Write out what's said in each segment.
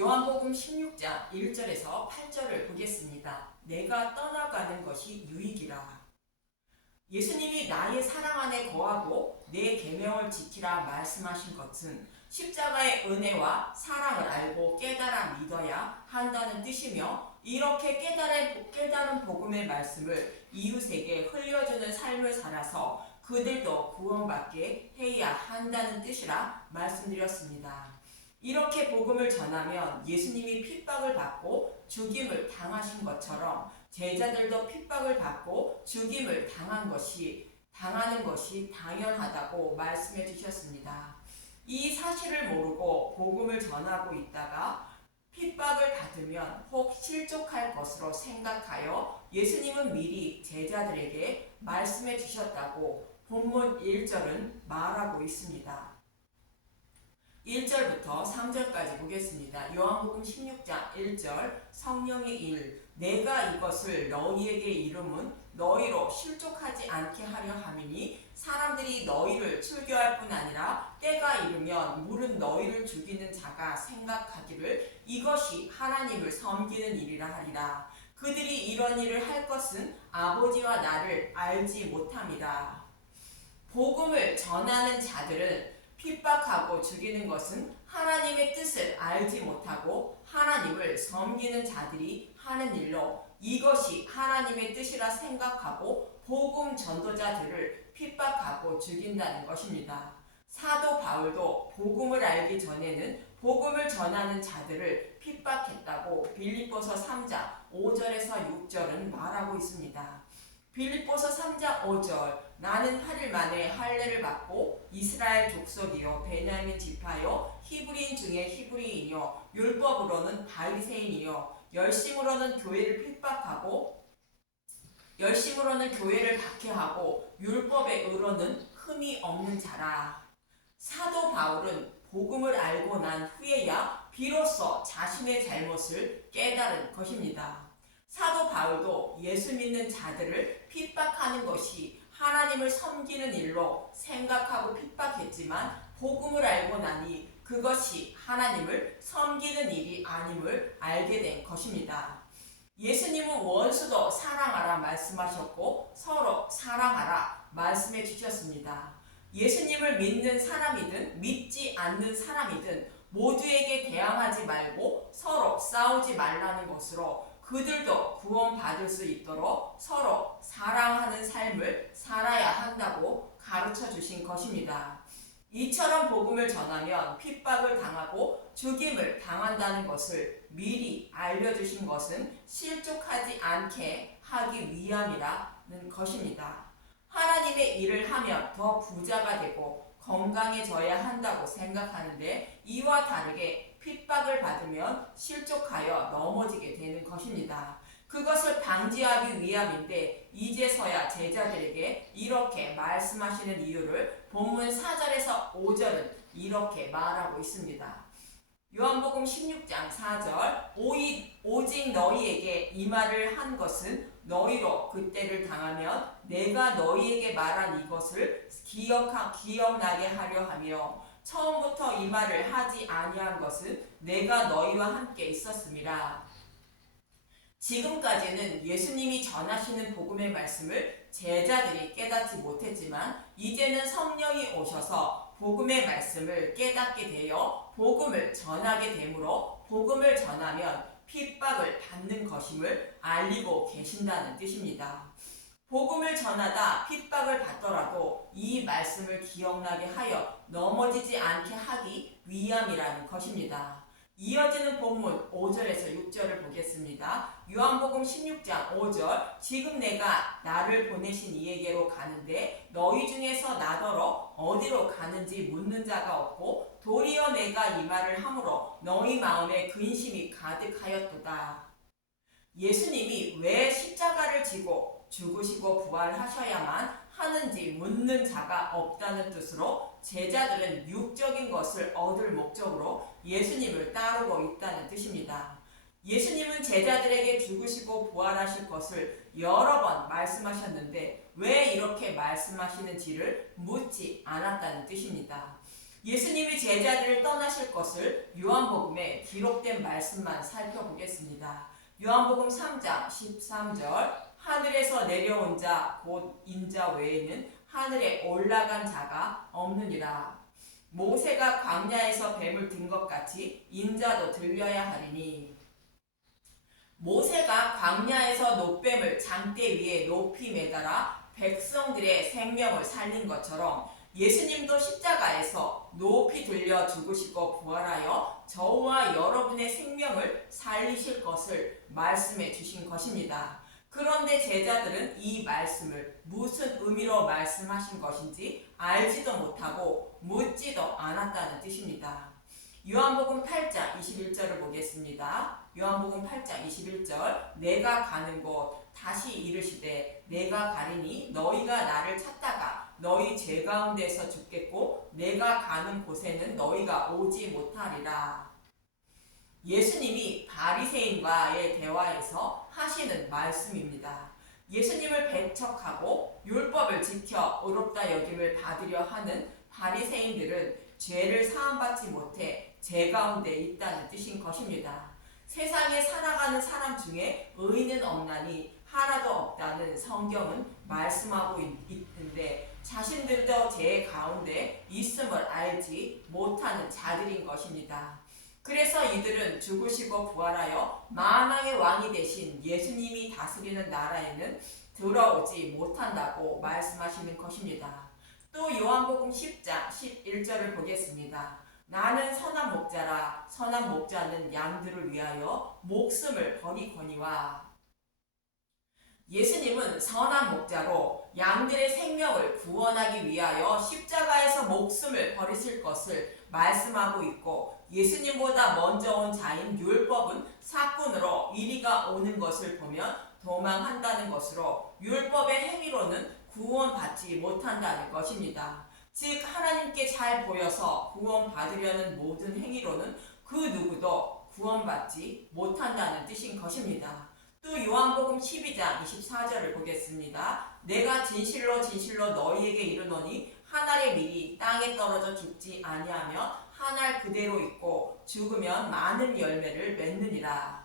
요한복음 16장 1절에서 8절을 보겠습니다. 내가 떠나가는 것이 유익이라. 예수님이 나의 사랑 안에 거하고 내 계명을 지키라 말씀하신 것은 십자가의 은혜와 사랑을 알고 깨달아 믿어야 한다는 뜻이며, 이렇게 깨달은 복음의 말씀을 이웃에게 흘려주는 삶을 살아서 그들도 구원받게 해야 한다는 뜻이라 말씀드렸습니다. 이렇게 복음을 전하면 예수님이 핍박을 받고 죽임을 당하신 것처럼 제자들도 핍박을 받고 죽임을 당하는 것이 당연하다고 말씀해 주셨습니다. 이 사실을 모르고 복음을 전하고 있다가 핍박을 받으면 혹 실족할 것으로 생각하여 예수님은 미리 제자들에게 말씀해 주셨다고 본문 1절은 말하고 있습니다. 1절부터 3절까지 보겠습니다. 요한복음 16장 1절 성령의 일, 내가 이것을 너희에게 이름은 너희로 실족하지 않게 하려 함이니 사람들이 너희를 출교할 뿐 아니라 때가 이르면 물은 너희를 죽이는 자가 생각하기를 이것이 하나님을 섬기는 일이라 하리라. 그들이 이런 일을 할 것은 아버지와 나를 알지 못함이다. 복음을 전하는 자들은 핍박하고 죽이는 것은 하나님의 뜻을 알지 못하고 하나님을 섬기는 자들이 하는 일로 이것이 하나님의 뜻이라 생각하고 복음 전도자들을 핍박하고 죽인다는 것입니다. 사도 바울도 복음을 알기 전에는 복음을 전하는 자들을 핍박했다고 빌립보서 3장 5절에서 6절은 말하고 있습니다. 빌립보서 3장 5절, 나는 8일 만에 할례를 받고 이스라엘 족속이요 베냐민 지파요 히브리인 중에 히브리인이요 율법으로는 바리새인이요 열심으로는 교회를 박해하고 율법의 의로는 흠이 없는 자라. 사도 바울은 복음을 알고 난 후에야 비로소 자신의 잘못을 깨달은 것입니다. 사도 바울도 예수 믿는 자들을 핍박하는 것이 하나님을 섬기는 일로 생각하고 핍박했지만 복음을 알고 나니 그것이 하나님을 섬기는 일이 아님을 알게 된 것입니다. 예수님은 원수도 사랑하라 말씀하셨고 서로 사랑하라 말씀해 주셨습니다. 예수님을 믿는 사람이든 믿지 않는 사람이든 모두에게 대항하지 말고 서로 싸우지 말라는 것으로 그들도 구원받을 수 있도록 서로 사랑하는 삶을 살아야 한다고 가르쳐 주신 것입니다. 이처럼 복음을 전하면 핍박을 당하고 죽임을 당한다는 것을 미리 알려주신 것은 실족하지 않게 하기 위함이라는 것입니다. 하나님의 일을 하면 더 부자가 되고 건강해져야 한다고 생각하는데 이와 다르게 핍박을 받으면 실족하여 넘어지게 되는 것입니다. 그것을 방지하기 위함인데 이제서야 제자들에게 이렇게 말씀하시는 이유를 본문 4절에서 5절은 이렇게 말하고 있습니다. 요한복음 16장 4절, 오직 너희에게 이 말을 한 것은 너희로 그때를 당하면 내가 너희에게 말한 이것을 기억나게 하려 하며 처음부터 이 말을 하지 아니한 것은 내가 너희와 함께 있었음이라. 지금까지는 예수님이 전하시는 복음의 말씀을 제자들이 깨닫지 못했지만 이제는 성령이 오셔서 복음의 말씀을 깨닫게 되어 복음을 전하게 되므로 복음을 전하면 핍박을 받는 것임을 알리고 계신다는 뜻입니다. 복음을 전하다 핍박을 받더라도 이 말씀을 기억나게 하여 넘어지지 않게 하기 위함이라는 것입니다. 이어지는 본문 5절에서 6절을 보겠습니다. 요한복음 16장 5절, 지금 내가 나를 보내신 이에게로 가는데 너희 중에서 나더러 어디로 가는지 묻는 자가 없고 도리어 내가 이 말을 함으로 너희 마음에 근심이 가득하였도다. 예수님이 왜 십자가를 지고 죽으시고 부활하셔야만 하는지 묻는 자가 없다는 뜻으로 제자들은 육적인 것을 얻을 목적으로 예수님을 따르고 있다는 뜻입니다. 예수님은 제자들에게 죽으시고 부활하실 것을 여러 번 말씀하셨는데 왜 이렇게 말씀하시는지를 묻지 않았다는 뜻입니다. 예수님이 제자들을 떠나실 것을 요한복음에 기록된 말씀만 살펴보겠습니다. 요한복음 3장 13절 하늘에서 내려온 자 곧 인자 외에는 하늘에 올라간 자가 없느니라. 모세가 광야에서 뱀을 든 것 같이 인자도 들려야 하리니. 모세가 광야에서 놋뱀을 장대 위에 높이 매달아 백성들의 생명을 살린 것처럼 예수님도 십자가에서 높이 들려 죽으시고 부활하여 저와 여러분의 생명을 살리실 것을 말씀해 주신 것입니다. 그런데 제자들은 이 말씀을 무슨 의미로 말씀하신 것인지 알지도 못하고 묻지도 않았다는 뜻입니다. 요한복음 8장 21절을 보겠습니다. 요한복음 8장 21절 내가 가는 곳 다시 이르시되 내가 가리니 너희가 나를 찾다가 너희 죄 가운데서 죽겠고 내가 가는 곳에는 너희가 오지 못하리라. 예수님이 바리새인과의 대화에서 하시는 말씀입니다. 예수님을 배척하고 율법을 지켜 의롭다 여김을 받으려 하는 바리새인들은 죄를 사함받지 못해 죄 가운데 있다는 뜻인 것입니다. 세상에 살아가는 사람 중에 의인은 없나니 하나도 없다는 성경은 말씀하고 있는데 자신들도 죄 가운데 있음을 알지 못하는 자들인 것입니다. 그래서 이들은 죽으시고 부활하여 만왕의 왕이 되신 예수님이 다스리는 나라에는 들어오지 못한다고 말씀하시는 것입니다. 또 요한복음 10장 11절을 보겠습니다. 나는 선한 목자라 선한 목자는 양들을 위하여 목숨을 버리거니와. 예수님은 선한 목자로 양들의 생명을 구원하기 위하여 십자가에서 목숨을 버리실 것을 말씀하고 있고 예수님보다 먼저 온 자인 율법은 사꾼으로 이리가 오는 것을 보면 도망한다는 것으로 율법의 행위로는 구원받지 못한다는 것입니다. 즉 하나님께 잘 보여서 구원받으려는 모든 행위로는 그 누구도 구원받지 못한다는 뜻인 것입니다. 또 요한복음 12장 24절을 보겠습니다. 내가 진실로 진실로 너희에게 이르노니 한 알의 밀이 땅에 떨어져 죽지 아니하며 한 알 그대로 있고 죽으면 많은 열매를 맺느니라.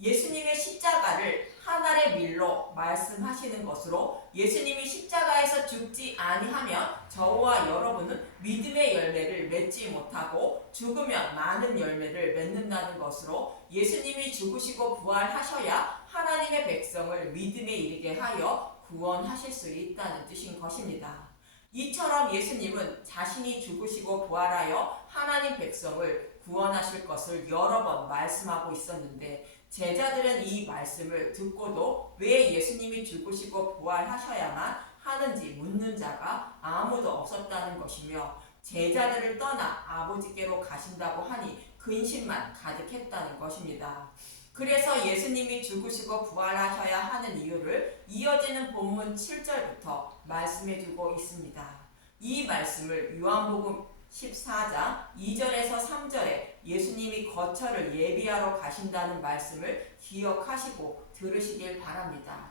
예수님의 십자가를 한 알의 밀로 말씀하시는 것으로 예수님이 십자가에서 죽지 아니하면 저와 여러분은 믿음의 열매를 맺지 못하고 죽으면 많은 열매를 맺는다는 것으로 예수님이 죽으시고 부활하셔야 하나님의 백성을 믿음에 이르게 하여 구원하실 수 있다는 뜻인 것입니다. 이처럼 예수님은 자신이 죽으시고 부활하여 하나님 백성을 구원하실 것을 여러 번 말씀하고 있었는데 제자들은 이 말씀을 듣고도 왜 예수님이 죽으시고 부활하셔야만 하는지 묻는 자가 아무도 없었다는 것이며 제자들을 떠나 아버지께로 가신다고 하니 근심만 가득했다는 것입니다. 그래서 예수님이 죽으시고 부활하셔야 하는 이유를 이어지는 본문 7절부터 말씀해주고 있습니다. 이 말씀을 요한복음 14장 2절에서 3절에 예수님이 거처를 예비하러 가신다는 말씀을 기억하시고 들으시길 바랍니다.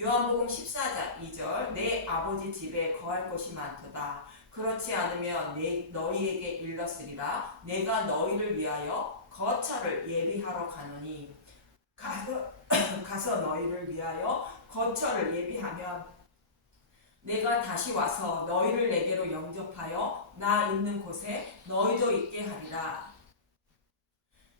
요한복음 14장 2절 내 아버지 집에 거할 곳이 많도다. 그렇지 않으면 너희에게 일렀으리라. 내가 너희를 위하여 거처를 예비하러 가노니 가서 너희를 위하여 거처를 예비하면 내가 다시 와서 너희를 내게로 영접하여 나 있는 곳에 너희도 있게 하리라.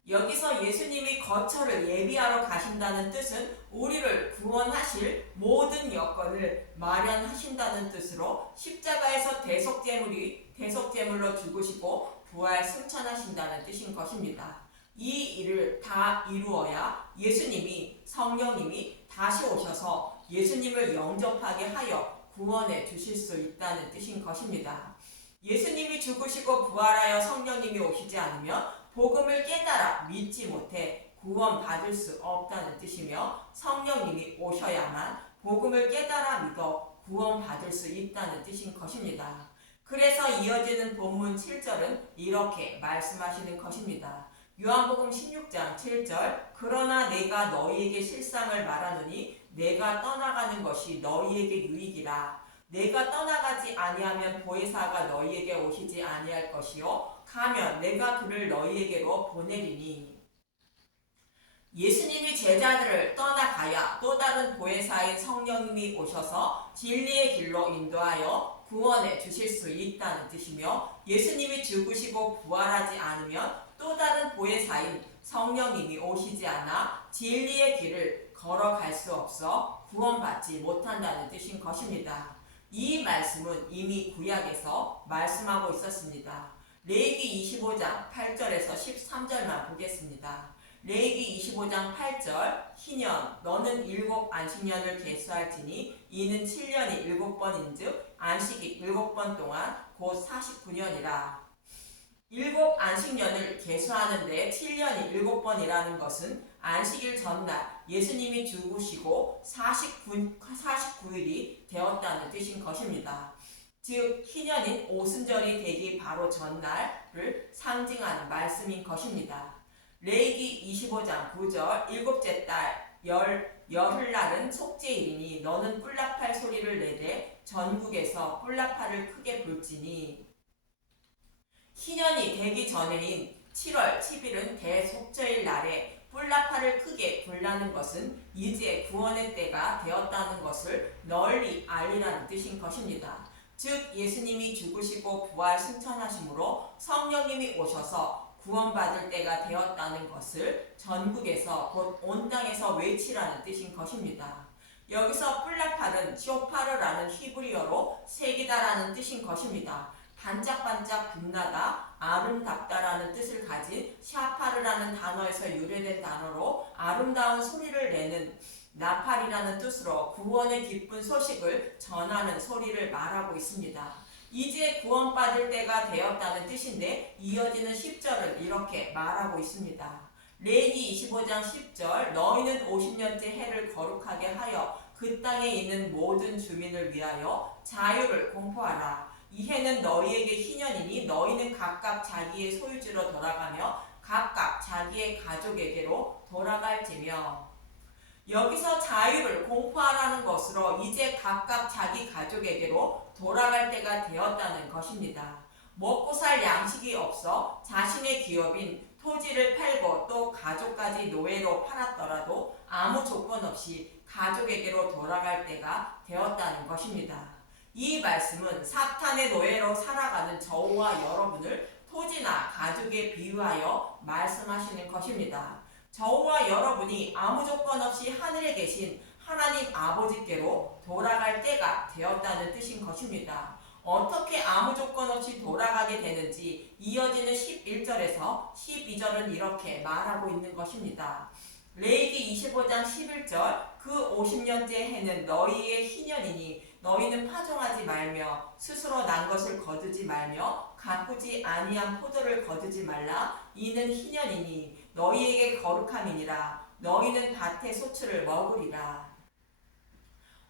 여기서 예수님이 거처를 예비하러 가신다는 뜻은 우리를 구원하실 모든 여건을 마련하신다는 뜻으로 십자가에서 대속제물로 죽으시고 부활 승천하신다는 뜻인 것입니다. 이 일을 다 이루어야 예수님이 성령님이 다시 오셔서 예수님을 영접하게 하여 구원해 주실 수 있다는 뜻인 것입니다. 예수님이 죽으시고 부활하여 성령님이 오시지 않으면 복음을 깨달아 믿지 못해 구원받을 수 없다는 뜻이며 성령님이 오셔야만 복음을 깨달아 믿어 구원받을 수 있다는 뜻인 것입니다. 그래서 이어지는 본문 7절은 이렇게 말씀하시는 것입니다. 요한복음 16장 7절 그러나 내가 너희에게 실상을 말하노니 내가 떠나가는 것이 너희에게 유익이라. 내가 떠나가지 아니하면 보혜사가 너희에게 오시지 아니할 것이요 가면 내가 그를 너희에게로 보내리니. 예수님이 제자들을 떠나가야 또 다른 보혜사인 성령님이 오셔서 진리의 길로 인도하여 구원해 주실 수 있다는 뜻이며, 예수님이 죽으시고 부활하지 않으면 또 다른 보혜사인 성령님이 오시지 않아 진리의 길을 걸어갈 수 없어 구원받지 못한다는 뜻인 것입니다. 이 말씀은 이미 구약에서 말씀하고 있었습니다. 레위기 25장 8절에서 13절만 보겠습니다. 레위기 25장 8절 희년 너는 7 안식년을 계수할지니 이는 7년이 7번인즉 안식이 7번 동안 곧 49년이라. 7 안식년을 계수하는데 7년이 7번이라는 것은 안식일 전날 예수님이 죽으시고 49일이 되었다는 뜻인 것입니다. 즉 희년인 오순절이 되기 바로 전날을 상징하는 말씀인 것입니다. 레위기 25장 9절 일곱째 달 열흘날은 속죄일이니 너는 뿔나팔 소리를 내되 전국에서 뿔나팔을 크게 불지니. 희년이 되기 전인 7월 10일은 대속죄일 날에 뿔나팔을 크게 불라는 것은 이제 구원의 때가 되었다는 것을 널리 알리라는 뜻인 것입니다. 즉 예수님이 죽으시고 부활 승천하심으로 성령님이 오셔서 구원받을 때가 되었다는 것을 전국에서 곧 온 땅에서 외치라는 뜻인 것입니다. 여기서 뿔나팔은 쇼파르라는 히브리어로 색이다라는 뜻인 것입니다. 반짝반짝 빛나다, 아름답다라는 뜻을 가진 샤파르라는 단어에서 유래된 단어로 아름다운 소리를 내는 나팔이라는 뜻으로 구원의 기쁜 소식을 전하는 소리를 말하고 있습니다. 이제 구원받을 때가 되었다는 뜻인데 이어지는 10절은 이렇게 말하고 있습니다. 레위기 25장 10절 너희는 50년째 해를 거룩하게 하여 그 땅에 있는 모든 주민을 위하여 자유를 공포하라. 이 해는 너희에게 희년이니 너희는 각각 자기의 소유지로 돌아가며 각각 자기의 가족에게로 돌아갈지며. 여기서 자유를 공포하라는 것으로 이제 각각 자기 가족에게로 돌아갈 때가 되었다는 것입니다. 먹고 살 양식이 없어 자신의 기업인 토지를 팔고 또 가족까지 노예로 팔았더라도 아무 조건 없이 가족에게로 돌아갈 때가 되었다는 것입니다. 이 말씀은 사탄의 노예로 살아가는 저와 여러분을 토지나 가족에 비유하여 말씀하시는 것입니다. 저와 여러분이 아무 조건 없이 하늘에 계신 하나님 아버지께로 돌아갈 때가 되었다는 뜻인 것입니다. 어떻게 아무 조건 없이 돌아가게 되는지 이어지는 11절에서 12절은 이렇게 말하고 있는 것입니다. 레위기 25장 11절 그 50년째 해는 너희의 희년이니 너희는 파종하지 말며 스스로 난 것을 거두지 말며 가꾸지 아니한 포도를 거두지 말라. 이는 희년이니 너희에게 거룩함이니라. 너희는 밭의 소출을 먹으리라.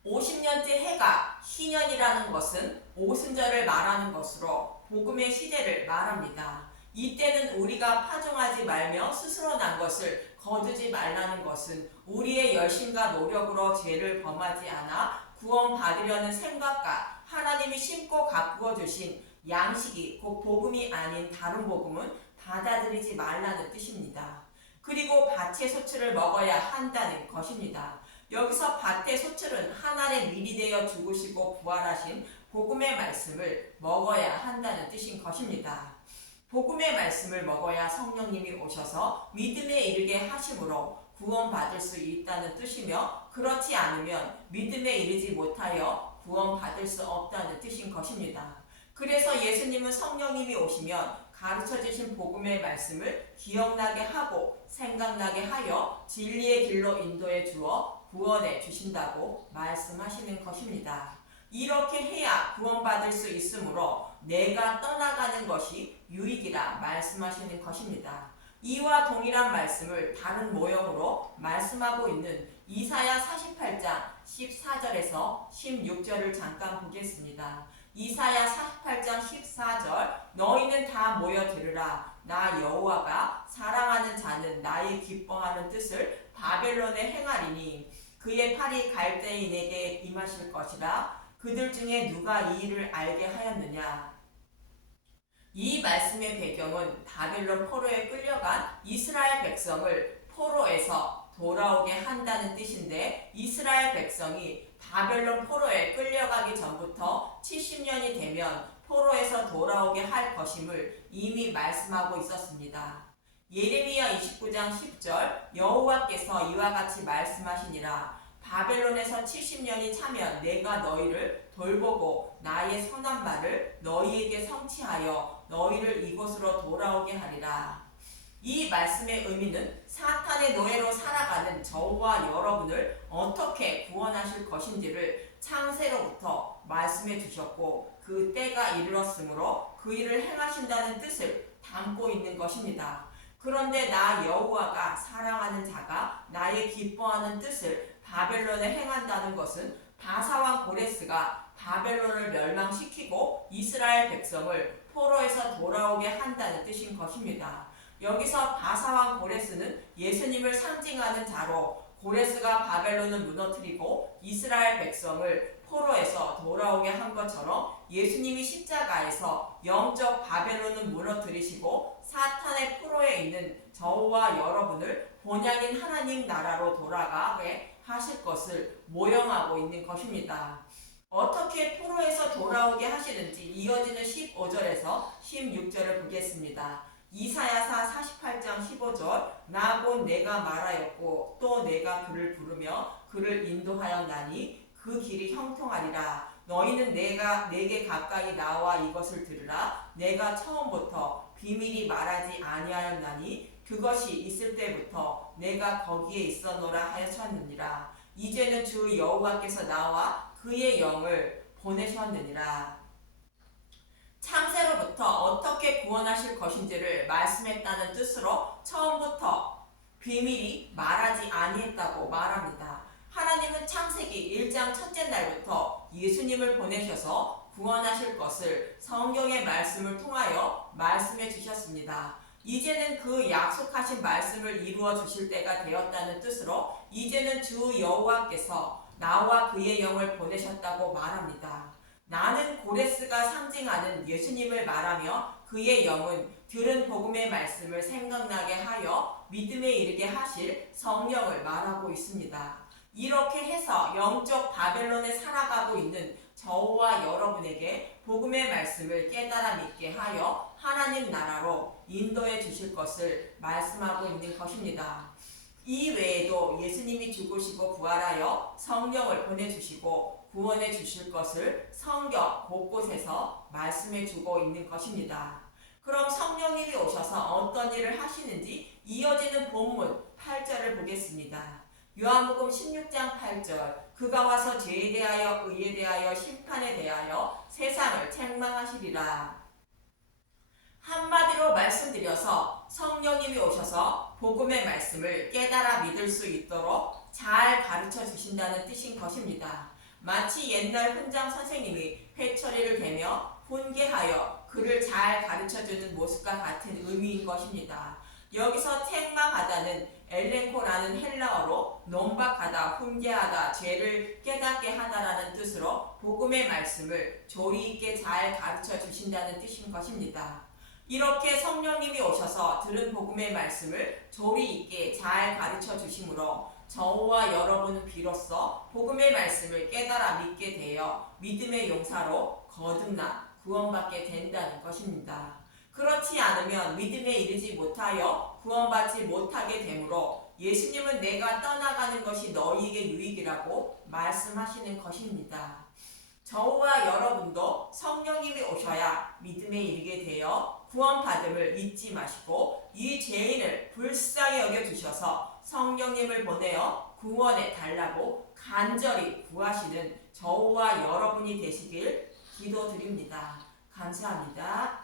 50년째 해가 희년이라는 것은 오순절을 말하는 것으로 복음의 시대를 말합니다. 이때는 우리가 파종하지 말며 스스로 난 것을 거두지 말라는 것은 우리의 열심과 노력으로 죄를 범하지 않아 구원받으려는 생각과 하나님이 심고 가꾸어 주신 양식이 곧 복음이 아닌 다른 복음은 받아들이지 말라는 뜻입니다. 그리고 밭의 소출을 먹어야 한다는 것입니다. 여기서 밭의 소출은 하나님의 밀이 되어 죽으시고 부활하신 복음의 말씀을 먹어야 한다는 뜻인 것입니다. 복음의 말씀을 먹어야 성령님이 오셔서 믿음에 이르게 하심으로 구원받을 수 있다는 뜻이며, 그렇지 않으면 믿음에 이르지 못하여 구원받을 수 없다는 뜻인 것입니다. 그래서 예수님은 성령님이 오시면 가르쳐주신 복음의 말씀을 기억나게 하고 생각나게 하여 진리의 길로 인도해 주어 구원해 주신다고 말씀하시는 것입니다. 이렇게 해야 구원받을 수 있으므로 내가 떠나가는 것이 유익이라 말씀하시는 것입니다. 이와 동일한 말씀을 다른 모형으로 말씀하고 있는 이사야 48장 14절에서 16절을 잠깐 보겠습니다. 이사야 48장 14절 너희는 다 모여 들으라. 나 여호와가 사랑하는 자는 나의 기뻐하는 뜻을 바벨론에 행하리니 그의 팔이 갈대인에게 임하실 것이라. 그들 중에 누가 이 일을 알게 하였느냐? 이 말씀의 배경은 바벨론 포로에 끌려간 이스라엘 백성을 포로에서 돌아오게 한다는 뜻인데, 이스라엘 백성이 바벨론 포로에 끌려가기 전부터 70년이 되면 포로에서 돌아오게 할 것임을 이미 말씀하고 있었습니다. 예레미야 29장 10절 여호와께서 이와 같이 말씀하시니라. 바벨론에서 70년이 차면 내가 너희를 돌보고 나의 선한 말을 너희에게 성취하여 너희를 이곳으로 돌아오게 하리라. 이 말씀의 의미는 사탄의 노예로 살아가는 저와 여러분을 어떻게 구원하실 것인지를 창세로부터 말씀해 주셨고, 그 때가 이르렀으므로 그 일을 행하신다는 뜻을 담고 있는 것입니다. 그런데 나 여호와가 사랑하는 자가 나의 기뻐하는 뜻을 바벨론에 행한다는 것은 바사왕 고레스가 바벨론을 멸망시키고 이스라엘 백성을 포로에서 돌아오게 한다는 뜻인 것입니다. 여기서 바사왕 고레스는 예수님을 상징하는 자로, 고레스가 바벨론을 무너뜨리고 이스라엘 백성을 포로에서 돌아오게 한 것처럼 예수님이 십자가에서 영적 바벨론을 무너뜨리시고 사탄의 포로에 있는 저와 여러분을 본향인 하나님 나라로 돌아가게 하실 것을 모형하고 있는 것입니다. 어떻게 포로에서 돌아오게 하시는지 이어지는 15절에서 16절을 보겠습니다. 이사야서 48장 15절 나 곧 내가 말하였고 또 내가 그를 부르며 그를 인도하였나니 그 길이 형통하리라. 너희는 내게 가까이 나와 이것을 들으라. 내가 처음부터 비밀이 말하지 아니하였나니 그것이 있을 때부터 내가 거기에 있었노라 하였느니라. 이제는 주 여호와께서 나와 그의 영을 보내셨느니라. 창세로부터 어떻게 구원하실 것인지를 말씀했다는 뜻으로 처음부터 비밀이 말하지 아니했다고 말합니다. 하나님은 창세기 1장 첫째 날부터 예수님을 보내셔서 구원하실 것을 성경의 말씀을 통하여 말씀해 주셨습니다. 이제는 그 약속하신 말씀을 이루어 주실 때가 되었다는 뜻으로 이제는 주 여호와께서 나와 그의 영을 보내셨다고 말합니다. 나는 고레스가 상징하는 예수님을 말하며 그의 영은 들은 복음의 말씀을 생각나게 하여 믿음에 이르게 하실 성령을 말하고 있습니다. 이렇게 해서 영적 바벨론에 살아가고 있는 저와 여러분에게 복음의 말씀을 깨달아 믿게 하여 하나님 나라로 인도해 주실 것을 말씀하고 있는 것입니다. 이 외에도 예수님이 죽으시고 부활하여 성령을 보내주시고 구원해 주실 것을 성경 곳곳에서 말씀해 주고 있는 것입니다. 그럼 성령님이 오셔서 어떤 일을 하시는지 이어지는 본문 8절을 보겠습니다. 요한복음 16장 8절 그가 와서 죄에 대하여 의에 대하여 심판에 대하여 세상을 책망하시리라. 한마디로 말씀드려서 성령님이 오셔서 복음의 말씀을 깨달아 믿을 수 있도록 잘 가르쳐 주신다는 뜻인 것입니다. 마치 옛날 훈장 선생님이 회초리를 대며 훈계하여 그를 잘 가르쳐주는 모습과 같은 의미인 것입니다. 여기서 책망하다는 엘렌코라는 헬라어로 논박하다, 훈계하다, 죄를 깨닫게 하다라는 뜻으로 복음의 말씀을 조리 있게 잘 가르쳐 주신다는 뜻인 것입니다. 이렇게 성령님이 오셔서 들은 복음의 말씀을 조리 있게 잘 가르쳐 주심으로 저와 여러분은 비로소 복음의 말씀을 깨달아 믿게 되어 믿음의 용사로 거듭나 구원받게 된다는 것입니다. 그렇지 않으면 믿음에 이르지 못하여 구원받지 못하게 되므로 예수님은 내가 떠나가는 것이 너희에게 유익이라고 말씀하시는 것입니다. 저와 여러분도 성령님이 오셔야 믿음에 이르게 되어 구원받음을 잊지 마시고 이 죄인을 불쌍히 여겨주셔서 성령님을 보내어 구원해 달라고 간절히 구하시는 저와 여러분이 되시길 기도드립니다. 감사합니다.